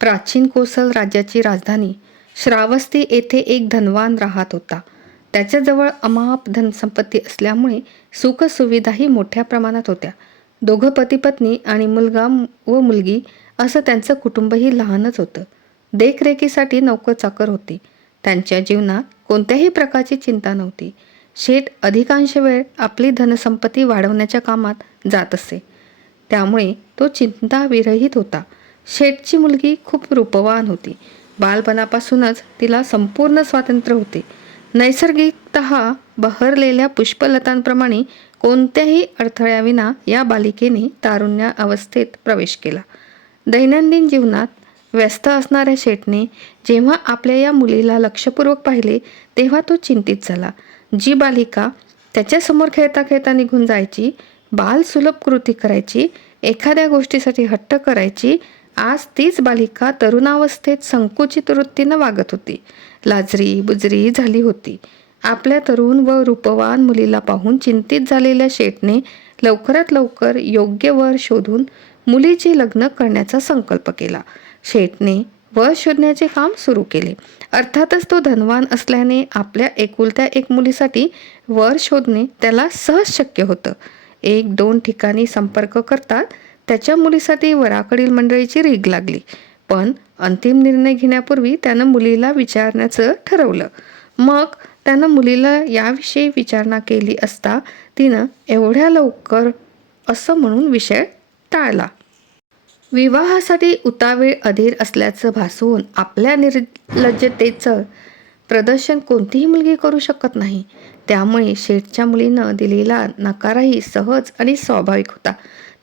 प्राचीन कोसल राज्याची राजधानी श्रावस्ती येथे एक धनवान राहत होता. त्याच्याजवळ अमाप धनसंपत्ती असल्यामुळे सुखसुविधाही मोठ्या प्रमाणात होत्या. दोघं पती-पत्नी आणि मुलगा व मुलगी असं त्यांचं कुटुंबही लहानच होतं. देखरेखीसाठी नौकर चाकर होते. त्यांच्या जीवनात कोणत्याही प्रकारची चिंता नव्हती. शेठ अधिकांश वेळ आपली धनसंपत्ती वाढवण्याच्या कामात जात असे. त्यामुळे तो चिंताविरहित होता. शेठची मुलगी खूप रूपवान होती. बालपणापासूनच तिला संपूर्ण स्वातंत्र्य होते. नैसर्गिकत बहरलेल्या पुष्पलतांप्रमाणे कोणत्याही अडथळ्याविना या बालिकेने तारुण्य अवस्थेत प्रवेश केला. दैनंदिन जीवनात व्यस्त असणाऱ्या शेठने जेव्हा आपल्या या मुलीला लक्षपूर्वक पाहिले तेव्हा तो चिंतित झाला. जी बालिका त्याच्यासमोर खेळता खेळता निघून जायची बालसुलभ कृती करायची एखाद्या गोष्टीसाठी हट्ट करायची आज तीच बालिका तरुणावस्थेत संकुचित वृत्तीनं वागत होती. लाजरी बुजरी झाली होती. आपल्या तरुण व रूपवान मुलीला पाहून चिंतित झालेल्या शेठने लवकरात लवकर योग्य वर शोधून मुलीचे लग्न करण्याचा संकल्प केला. शेठने वर शोधण्याचे काम सुरू केले. अर्थातच तो धनवान असल्याने आपल्या एकुलत्या एक मुलीसाठी वर शोधणे त्याला सहज शक्य होतं. एक दोन ठिकाणी संपर्क करतात त्याच्या मुलीसाठी वराकडील मंडळीची रीग लागली. पण अंतिम निर्णय घेण्यापूर्वी त्यानं मुलीला विचारण्याचं ठरवलं. मग त्यानं मुलीला याविषयी विचारणा केली असता तिनं एवढ्या लवकर असं म्हणून विषय टाळला. विवाहासाठी उतावीळ अधीर असल्याचं भासवून आपल्या निर्लज्जतेचं प्रदर्शन कोणतीही मुलगी करू शकत नाही. त्यामुळे शेठच्या मुलीनं दिलेला नकारही सहज आणि स्वाभाविक होता.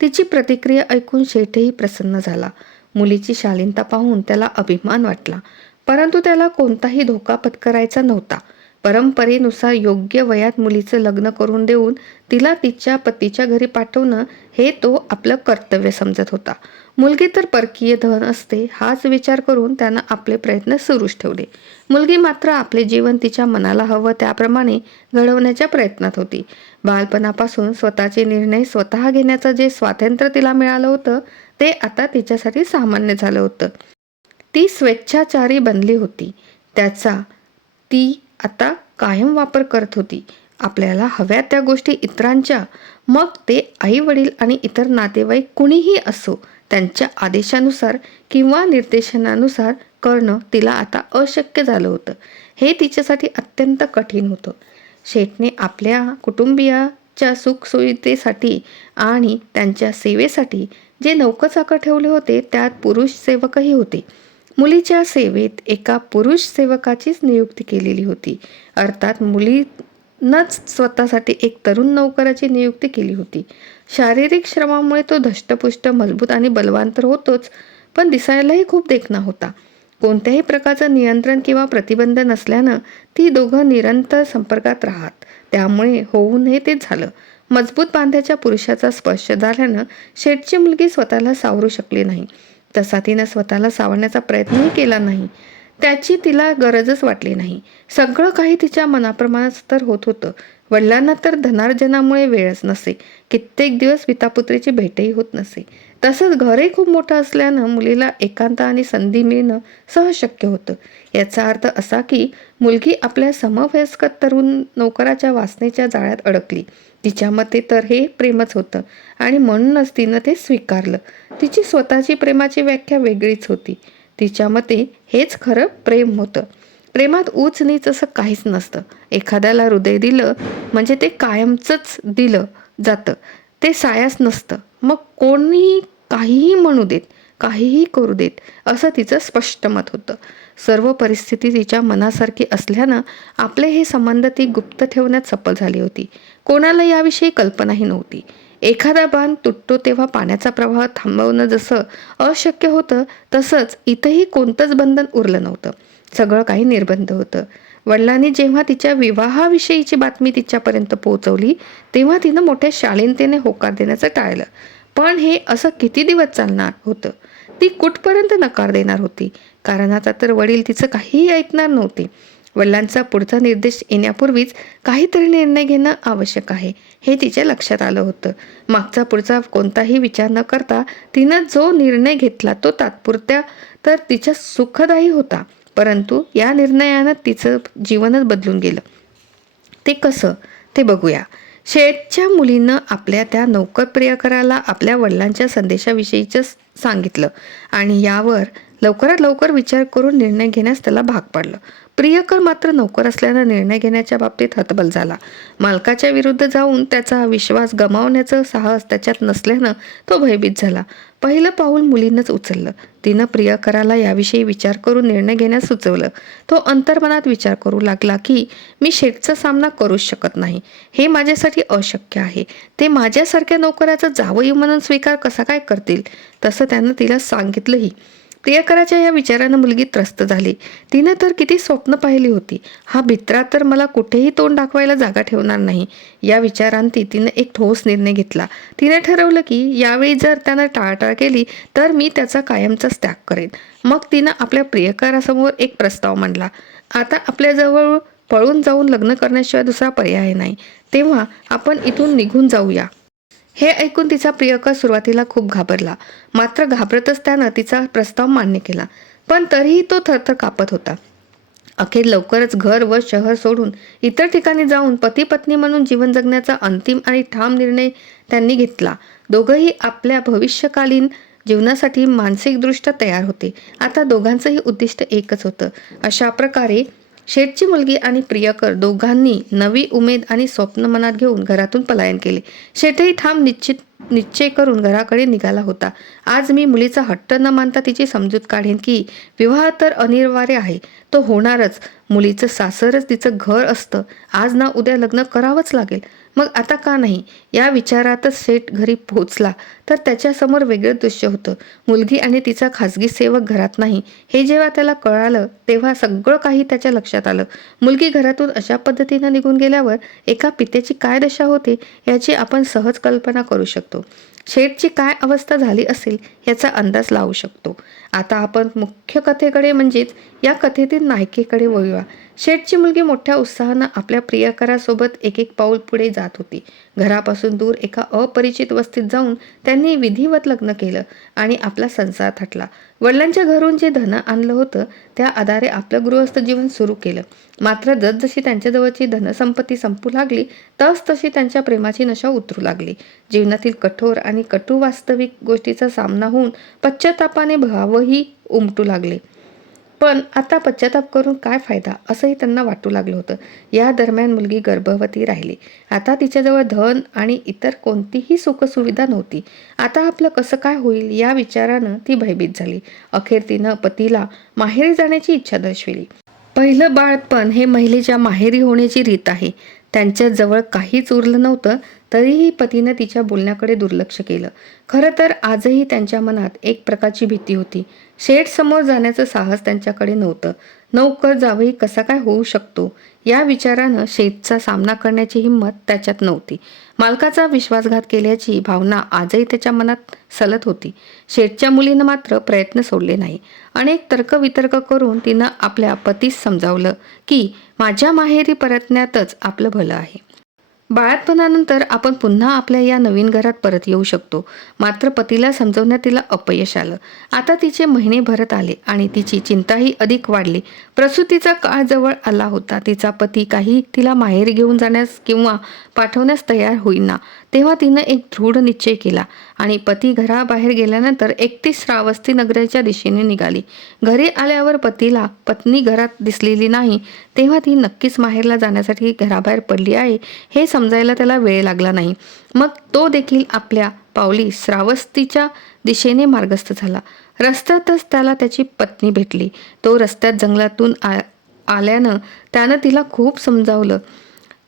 तिची प्रतिक्रिया ऐकून शेठही प्रसन्न झाला. मुलीची शालीनता पाहून त्याला अभिमान वाटला. परंतु त्याला कोणताही धोका पत्करायचा नव्हता. परंपरेनुसार योग्य वयात मुलीचं लग्न करून देऊन तिला तिच्या पतीच्या घरी पाठवणं हे तो आपलं कर्तव्य समजत होता. मुलगी तर परकीय धन असते हाच विचार करून त्यानं आपले प्रयत्न सुरूच ठेवले. मुलगी मात्र आपले जीवन तिच्या मनाला हवं त्याप्रमाणे घडवण्याच्या प्रयत्नात होती. बालपणापासून स्वतःचे निर्णय स्वतः घेण्याचं जे स्वातंत्र्य तिला मिळालं होतं ते आता तिच्यासाठी सामान्य झालं होतं. ती स्वेच्छाचारी बनली होती. त्याचा ती आता कायम वापर करत होती. आपल्याला हव्या त्या गोष्टी इतरांच्या मग ते आई वडील आणि इतर नातेवाईक कुणीही असो त्यांच्या आदेशानुसार किंवा निर्देशनानुसार करणं तिला आता अशक्य झालं होतं. हे तिच्यासाठी अत्यंत कठीण होतं. शेठने आपल्या कुटुंबियाच्या सुखसुविधेसाठी आणि त्यांच्या सेवेसाठी जे नौकचाकर ठेवले होते त्यात पुरुष सेवकही होते. मुलीच्या सेवेत एका पुरुष सेवकाचीच नियुक्ती केलेली होती. अर्थात मुलीनंच स्वतःसाठी एक तरुण नौकराची नियुक्ती केली होती. शारीरिक श्रमामुळे तो धष्टपुष्ट मजबूत आणि बलवान तर होतोच पण दिसायलाही खूप देखणा होता. कोणत्याही प्रकारचं नियंत्रण किंवा प्रतिबंध नसल्यानं ती दोघं निरंतर संपर्कात राहत. त्यामुळे होऊन हे ते झालं. मजबूत बांध्याच्या पुरुषाचा स्पर्श झाल्यानं शेठची मुलगी स्वतःला सावरू शकली नाही. तसा तिनं स्वतःला सावरण्याचा प्रयत्नही केला नाही. त्याची तिला गरजच वाटली नाही. सगळं काही तिच्या मनाप्रमाणेच तर होत होतं. वडिलांना तर धनार्जनामुळे वेळच नसे. कित्येक दिवस पितापुत्रीची भेटही होत नसे. तसंच घरही खूप मोठं असल्यानं मुलीला एकांत आणि संधी मिळणं सहज शक्य होतं. याचा अर्थ असा की मुलगी आपल्या समवयस्क तरुण नोकराच्या वासनेच्या जाळ्यात अडकली. तिच्या मते तर हे प्रेमच होतं आणि म्हणूनच तिनं ते स्वीकारलं. तिची स्वतःची प्रेमाची व्याख्या वेगळीच होती. तिच्या मते हेच खरं प्रेम होतं. प्रेमात ऊच नीच असं काहीच नसतं. एखाद्याला हृदय दिलं म्हणजे ते कायमचंच दिलं जातं. ते सायास नसतं. मग कोणीही काहीही म्हणू देत काहीही करू देत असं तिचं स्पष्ट मत होतं. सर्व परिस्थिती तिच्या मनासारखी असल्यानं आपले हे संबंध ती गुप्त ठेवण्यात सफल झाली होती. कोणाला याविषयी कल्पनाही नव्हती. एखादा बांध तुटतो तेव्हा पाण्याचा प्रवाह थांबवणं जसं अशक्य होतं तसंच इथंही कोणतंच बंधन उरलं नव्हतं. सगळं काही निर्बंध होतं. वडिलांनी जेव्हा तिच्या विवाहाविषयीची बातमी तिच्यापर्यंत पोहोचवली तेव्हा तिनं मोठ्या शालीनतेने होकार देण्याचं टाळलं. पण हे असं किती दिवस चालणार होतं? ती कुठपर्यंत नकार देणार होती? कारण आता तर वडील तिचं काहीही ऐकणार नव्हते. वडिलांचा पुढचा निर्देश येण्यापूर्वीच काहीतरी निर्णय घेणं आवश्यक आहे हे तिच्या लक्षात आलं होतं. मागचा पुढचा कोणताही विचार न करता तिनं जो निर्णय घेतला तो तात्पुरत्या तर तिच्या सुखदायी होता परंतु या निर्णयानं तिचं जीवनच बदलून गेलं. ते कसं? ते बघूया. शेठच्या मुलीनं आपल्या त्या नौकर प्रियकराला आपल्या वडिलांच्या संदेशाविषयीचं सांगितलं आणि यावर लवकरात लवकर विचार करून निर्णय घेण्यास त्याला भाग पाडलं. प्रियकर मात्र नोकर असल्यानं निर्णय घेण्याच्या बाबतीत हतबल झाला. मालकाच्या विरुद्ध जाऊन त्याचा विश्वास गमावण्याचं साहस त्याच्यात नसल्यानं तो भयभीत झाला. पहिलं पाऊल मुलीनंच उचललं. तिनं प्रियकराला याविषयी विचार करून निर्णय घेण्यास सुचवलं. तो अंतर्मनात विचार करू लागला की मी शेठचा सामना करूच शकत नाही. हे माझ्यासाठी अशक्य आहे. ते माझ्यासारख्या नोकराचा जावई म्हणून स्वीकार कसा काय करतील? तसं त्यानं तिला सांगितलंही. प्रियकराच्या या विचारानं मुलगी त्रस्त झाली. तिनं तर किती स्वप्न पाहिली होती. हा भित्रा तर मला कुठेही तोंड दाखवायला जागा ठेवणार नाही. या विचारांती तिनं एक ठोस निर्णय घेतला. तिने ठरवलं की यावेळी जर त्यानं टाळटाळ केली तर मी त्याचा कायमचाच त्याग करेन. मग तिनं आपल्या प्रियकरासमोर एक प्रस्ताव मांडला. आता आपल्याजवळ पळून जाऊन लग्न करण्याशिवाय दुसरा पर्याय नाही. तेव्हा आपण इथून निघून जाऊया. हे ऐकून तिचा प्रियकर सुरुवातीला खूप घाबरला. मात्र घाबरतच त्यानं तिचा प्रस्ताव मान्य केला. पण तरीही तो थरथर कापत होता. अखेर लवकरच घर व शहर सोडून इतर ठिकाणी जाऊन पती पत्नी म्हणून जीवन जगण्याचा अंतिम आणि ठाम निर्णय त्यांनी घेतला. दोघंही आपल्या भविष्यकालीन जीवनासाठी मानसिकदृष्ट्या तयार होते. आता दोघांचंही उद्दिष्ट एकच होतं. अशा प्रकारे शेठची मुलगी आणि प्रियकर दोघांनी नवी उमेद आणि स्वप्न मनात घेऊन घरातून पलायन केले. शेठही ठाम निश्चित निश्चय करून घराकडे निघाला होता. आज मी मुलीचा हट्ट न मानता तिची समजूत काढेन की विवाह तर अनिवार्य आहे. तो होणारच. मुलीचं सासरच तिचं घर असतं. आज ना उद्या लग्न करावंच लागेल. मग आता का नाही? या विचारातच शेठ घरी पोहोचला. तर त्याच्यासमोर वेगळं दृश्य होतं. मुलगी आणि तिचा खाजगी सेवक घरात नाही. हे जेव्हा त्याला कळालं तेव्हा सगळं काही त्याच्या लक्षात आलं. मुलगी घरातून अशा पद्धतीनं निघून गेल्यावर एका पित्याची काय दशा होते याची आपण सहज कल्पना करू शकतो. शेठची काय अवस्था झाली असेल याचा अंदाज लावू शकतो. आता आपण मुख्य कथेकडे म्हणजेच या कथेतील नायिकेकडे वळूया. शेठची मुलगी मोठ्या उत्साहानं आपल्या प्रियकरासोबत एक एक पाऊल पुढे जात होती. घरापासून दूर एका अपरिचित वस्तीत जाऊन त्यांनी विधिवत लग्न केलं आणि आपला संसार थाटला. वडिलांच्या घरून जे धन आणलं होतं त्या आधारे आपलं गृहस्थ जीवन सुरू केलं. मात्र जसजशी त्यांच्याजवळची धनसंपत्ती संपू लागली तस तशी त्यांच्या प्रेमाची नशा उतरू लागली. जीवनातील कठोर आणि कटू वास्तविक गोष्टीचा सामना होऊन पश्चातापाने सर्वही उमटू लागले. पण आता पश्चाताप करून काय फायदा? असंही त्यांना वाटू लागलं होतं. या दरम्यान मुलगी गर्भवती राहिली. आता तिच्याजवळ धन आणि इतर कोणतीही सुखसुविधा नव्हती. आता आपलं कसं काय होईल या विचारानं ती भयभीत झाली. अखेर तिनं पतीला माहेरी जाण्याची इच्छा दर्शविली. पहिलं बाळपण हे महिलेच्या माहेरी होण्याची रीत आहे. त्यांच्या जवळ काहीच उरलं नव्हतं. तरीही पतीनं तिच्या बोलण्याकडे दुर्लक्ष केलं. खरं तर आजही त्यांच्या मनात एक प्रकारची भीती होती. शेठ समोर जाण्याचं साहस त्यांच्याकडे नव्हतं. नौकर जावही कसा काय होऊ शकतो? या विचारानं शेठचा सामना करण्याची हिंमत त्याच्यात नव्हती. मालकाचा विश्वासघात केल्याची भावना आजही त्याच्या मनात सलत होती. शेठच्या मुलीनं मात्र प्रयत्न सोडले नाही. अनेक तर्कवितर्क करून तिनं आपल्या पतीस समजावलं की माझ्या माहेरी परतण्यातच आपलं भलं आहे. बाळातपणानंतर आपण पुन्हा आपल्या या नवीन घरात परत येऊ शकतो. मात्र पतीला समजवण्यात तिला अपयश आलं. आता तिचे महिने भरत आले आणि तिची चिंताही अधिक वाढली. प्रसूतीचा काळ जवळ आला होता. तिचा पती काही तिला माहेर घेऊन जाण्यास किंवा पाठवण्यास तयार होईना. तेव्हा तिनं एक दृढ निश्चय केला. आणि पती घराबाहेर गेल्यानंतर एकतीस श्रावस्ती नगराच्या दिशेने निघाली. घरी आल्यावर पतीला पत्नी घरात दिसलेली नाही तेव्हा ती नक्कीच माहेरला जाण्यासाठी घराबाहेर पडली आहे हे समजायला त्याला वेळ लागला नाही. मग तो देखील आपल्या पावली श्रावस्तीच्या दिशेने मार्गस्थ झाला. रस्त्यातच त्याला त्याची पत्नी भेटली. तो रस्त्यात जंगलातून आ आल्यानं त्यानं तिला खूप समजावलं.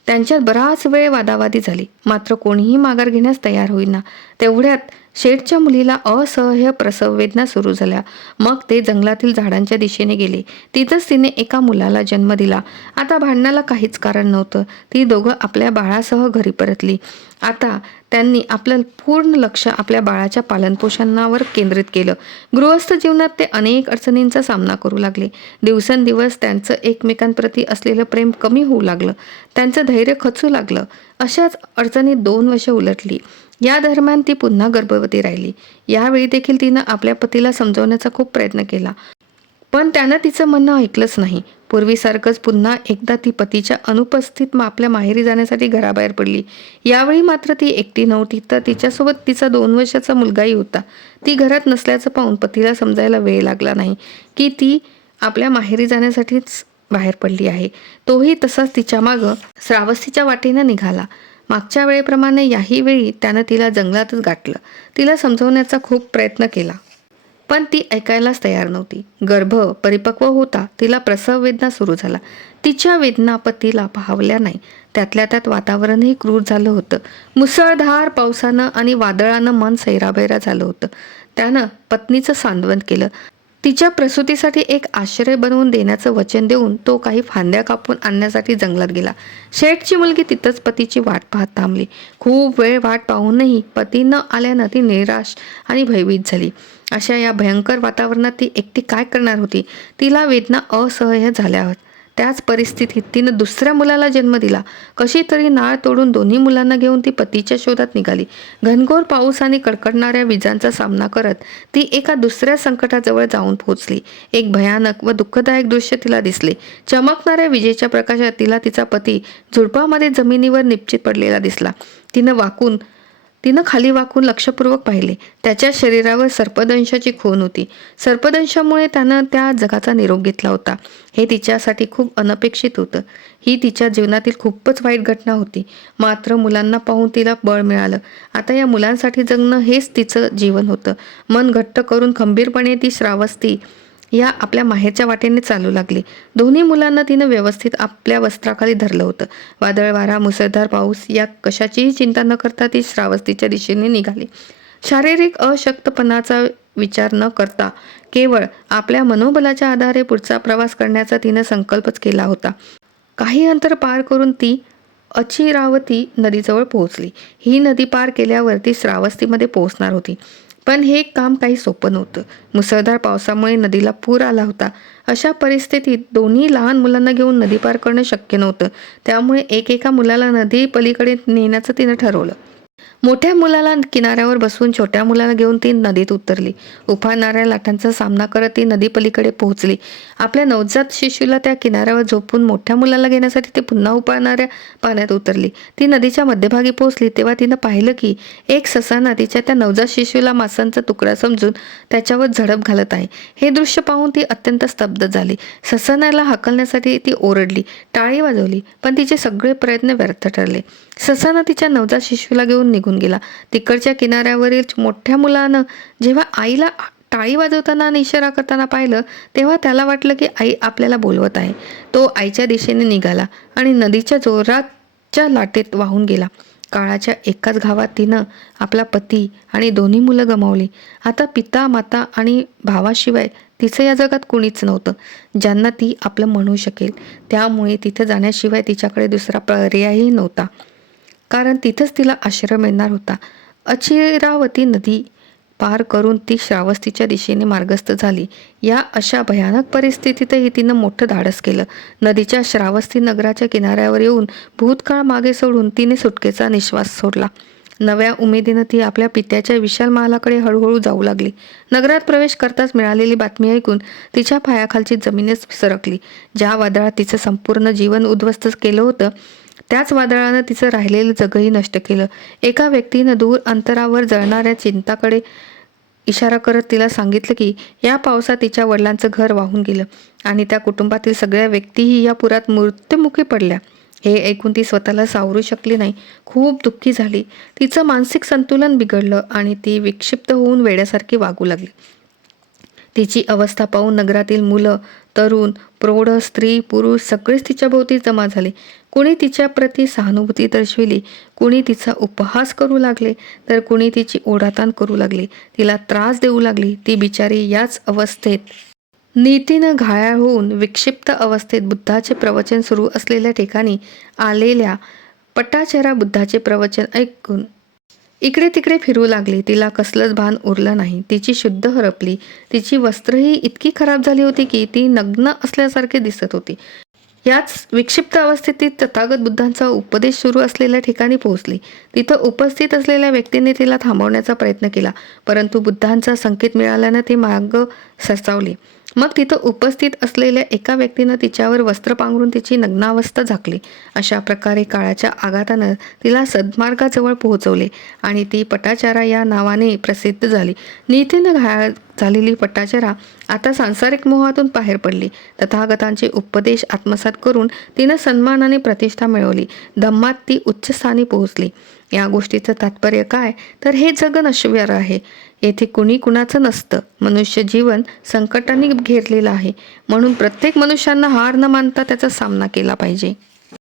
त्यांच्यात बराच वेळ वादावादी झाली. मात्र कोणीही माघार घेण्यास तयार होईना. तेवढ्यात शेठच्या मुलीला असह्य प्रसव वेदना सुरू झाल्या. मग ते जंगलातील झाडांच्या दिशेने गेले. तिथंच तिने एका मुलाला जन्म दिला. आता भांडणाला काहीच कारण नव्हतं. ती दोघं आपल्या बाळासह घरी परतली. आता त्यांनी आपलं पूर्ण लक्ष आपल्या बाळाच्या पालनपोषणावर केंद्रित केलं. गृहस्थ जीवनात ते अनेक अडचणींचा सामना करू लागले. दिवसेंदिवस त्यांचं एकमेकांप्रती असलेलं प्रेम कमी होऊ लागलं. त्यांचं धैर्य खचू लागलं. अशाच अडचणीत दोन वर्ष उलटली. या दरम्यान ती पुन्हा गर्भवती राहिली. यावेळी देखील तिनं आपल्या पतीला समजवण्याचा खूप प्रयत्न केला. पण त्यानं तिचं म्हणणं ऐकलंच नाही. पूर्वीसारखंच पुन्हा एकदा ती पतीच्या अनुपस्थित मग आपल्या माहेरी जाण्यासाठी घराबाहेर पडली. यावेळी मात्र ती एकटी नव्हती तर तिच्यासोबत तिचा दोन वर्षाचा मुलगाही होता. ती घरात नसल्याचं पाहून पतीला समजायला वेळ लागला नाही की ती आपल्या माहेरी जाण्यासाठीच बाहेर पडली आहे. तोही तसाच तिच्या मागं श्रावस्तीच्या वाटेनं निघाला. मागच्या वेळेप्रमाणे याही वेळी त्यानं तिला जंगलातच गाठलं. तिला समजवण्याचा खूप प्रयत्न केला. पण ती ऐकायलाच तयार नव्हती. गर्भ परिपक्व होता तिला प्रसव वेदना सुरू झाला. तिच्या वेदना पतीला पाहावल्या नाही. त्यातल्या त्यात वातावरणही क्रूर झालं होतं. मुसळधार पावसानं आणि वादळानं मन सैराबैरा झालं होतं. त्यानं पत्नीचं सांत्वन केलं. तिच्या प्रसूतीसाठी एक आश्रय बनवून देण्याचं वचन देऊन तो काही फांद्या कापून आणण्यासाठी जंगलात गेला. शेठची मुलगी तिथंच पतीची वाट पाहत थांबली. खूप वेळ वाट पाहूनही पती न आल्यानं ती निराश आणि भयभीत झाली. अशा या भयंकर वातावरणात ती एकटी काय करणार होती? तिला वेदना असह्य झाल्या होत त्याच परिस्थितीत तिनं दुसऱ्या मुलाला जन्म दिला. कशी तरी नाळ तोडून दोन्ही मुलांना घेऊन ती पतीच्या शोधात निघाली. घनघोर पाऊस आणि कडकडणाऱ्या विजांचा सामना करत ती एका दुसऱ्या संकटाजवळ जाऊन पोहोचली. एक भयानक व दुःखदायक दृश्य तिला दिसले. चमकणाऱ्या विजेच्या प्रकाशात तिला तिचा पती झुडपामध्ये जमिनीवर निपचित पडलेला दिसला. तिनं वाकून तिनं खाली वाकून लक्षपूर्वक पाहिले. त्याच्या शरीरावर सर्पदंशाची खून होती. सर्पदंशामुळे त्यानं त्या जगाचा निरोप घेतला होता. हे तिच्यासाठी खूप अनपेक्षित होतं. ही तिच्या जीवनातील खूपच वाईट घटना होती. मात्र मुलांना पाहून तिला बळ मिळालं. आता या मुलांसाठी जगणं हेच तिचं जीवन होतं. मन घट्ट करून खंबीरपणे ती श्रावस्ती या आपल्या माहेरच्या वाटेने चालू लागली. दोन्ही मुलांना तिनं व्यवस्थित आपल्या वस्त्राखाली धरलं होतं. वादळ वारा मुसळधार पाऊस या कशाचीही चिंता न करता ती श्रावस्तीच्या दिशेने निघाली. शारीरिक अशक्तपणाचा विचार न करता केवळ आपल्या मनोबलाच्या आधारे पुढचा प्रवास करण्याचा तिनं संकल्पच केला होता. काही अंतर पार करून ती अचिरावती नदीजवळ पोहोचली. ही नदी पार केल्यावर ती श्रावस्तीमध्ये पोहोचणार होती. पण हे काम काही सोपं नव्हतं. मुसळधार पावसामुळे नदीला पूर आला होता. अशा परिस्थितीत दोन्ही लहान मुलांना घेऊन नदी पार करणं शक्य नव्हतं. त्यामुळे एकेका मुलाला नदी पलीकडे नेण्याचं तिनं ठरवलं. मोठ्या मुलाला किनाऱ्यावर बसवून छोट्या मुलाला घेऊन ती नदीत उतरली. उफाळणाऱ्या लाटांचा सामना करत ती नदी पलीकडे पोहोचली. आपल्या नवजात शिशूला त्या किनाऱ्यावर झोपून मोठ्या मुलाला घेण्यासाठी ती पुन्हा उफाळणाऱ्या पाण्यात उतरली. ती नदीच्या मध्यभागी पोहोचली तेव्हा तिनं पाहिलं की एक ससाना तिच्या त्या नवजात शिशूला मासांचा तुकडा समजून त्याच्यावर झडप घालत आहे. हे दृश्य पाहून ती अत्यंत स्तब्ध झाली. ससानाला हाकलण्यासाठी ती ओरडली टाळी वाजवली पण तिचे सगळे प्रयत्न व्यर्थ ठरले. ससाना तिच्या नवजात शिशूला घेऊन निघून गेला. तिकडच्या किनाऱ्यावरील मोठ्या मुलानं जेव्हा आईला टाळी वाजवताना आणि इशारा करताना पाहिलं तेव्हा त्याला वाटलं की आई आपल्याला बोलवत आहे. तो आईच्या दिशेने निघाला आणि नदीच्या जोराच्या लाटेत वाहून गेला. काळाच्या एकाच गावात तिनं आपला पती आणि दोन्ही मुलं गमावली. आता पिता माता आणि भावाशिवाय तिचं या जगात कुणीच नव्हतं. ज्यांना ती आपलं म्हणू शकेल त्यामुळे तिथं जाण्याशिवाय तिच्याकडे दुसरा पर्यायही नव्हता. कारण तिथंच तिला आश्रय मिळणार होता. अचिरावती नदी पार करून ती श्रावस्तीच्या दिशेने मार्गस्थ झाली. या अशा भयानक परिस्थितीतही तिनं मोठं धाडस केलं. नदीच्या श्रावस्ती नगराच्या किनाऱ्यावर येऊन भूतकाळ मागे सोडून तिने सुटकेचा निश्वास सोडला. नव्या उमेदीनं ती आपल्या पित्याच्या विशाल महालाकडे हळूहळू जाऊ लागली. नगरात प्रवेश करताच मिळालेली बातमी ऐकून तिच्या पायाखालची जमीनच सरकली. ज्या वादळात तिचं संपूर्ण जीवन उद्ध्वस्त केलं होतं त्याच वादळानं तिचं राहिलेलं जगही नष्ट केलं. एका व्यक्तीनं दूर अंतरावर जळणाऱ्या चिंताकडे इशारा करत तिला सांगितलं की या पावसात तिच्या वडिलांचं घर वाहून गेलं आणि त्या कुटुंबातील सगळ्या व्यक्तीही या पुरात मृत्युमुखी पडल्या. हे ऐकून ती स्वतःला सावरू शकली नाही. खूप दुःखी झाली. तिचं मानसिक संतुलन बिघडलं आणि ती विक्षिप्त होऊन वेड्यासारखी वागू लागली. तिची अवस्था पाहून नगरातील मुलं तरुण प्रौढ स्त्री पुरुष सगळेच तिच्या भोवती जमा झाले. कुणी तिच्या प्रती सहानुभूती दर्शविली कुणी तिचा उपहास करू लागले तर कुणी तिची ओढाताण करू लागले तिला त्रास देऊ लागली ती बिचारी याच अवस्थेत. नीतीनं घायाळ होऊन विक्षिप्त अवस्थेत बुद्धाचे प्रवचन सुरू असलेल्या ठिकाणी आलेल्या पटाचरा बुद्धाचे प्रवचन ऐकून इकडे तिकडे फिरू लागली. तिला कसलंच भान उरलं नाही. तिची शुद्ध हरपली. तिची वस्त्रही इतकी खराब झाली होती की ती नग्न असल्यासारखे दिसत होती. याच विक्षिप्त अवस्थेतील तथागत बुद्धांचा उपदेश सुरू असलेल्या ठिकाणी पोहोचली. तिथं उपस्थित असलेल्या व्यक्तीने तिला थांबवण्याचा प्रयत्न केला परंतु बुद्धांचा संकेत मिळाल्यानं ते मार्ग ससावले. मग तिथं उपस्थित असलेल्या एका व्यक्तीनं तिच्यावर वस्त्र पांघरून तिची नग्नावस्था झाकली. अशा प्रकारे काळाच्या आघातानं तिला सद्मार्गाजवळ पोहोचवले आणि ती पटाचारा या नावाने प्रसिद्ध झाली. नीतीनं घायाळ झालेली पटाचरा आता सांसारिक मोहातून बाहेर पडली. तथागतांचे उपदेश आत्मसात करून तिनं सन्मानाने प्रतिष्ठा मिळवली. धम्मात ती उच्चस्थानी पोहोचली. या गोष्टीचं तात्पर्य काय? तर हे जग नश्वर आहे. येथे कुणी कुणाचं नसतं. मनुष्य जीवन संकटाने घेरलेलं आहे. म्हणून प्रत्येक मनुष्यांना हार न मानता त्याचा सामना केला पाहिजे.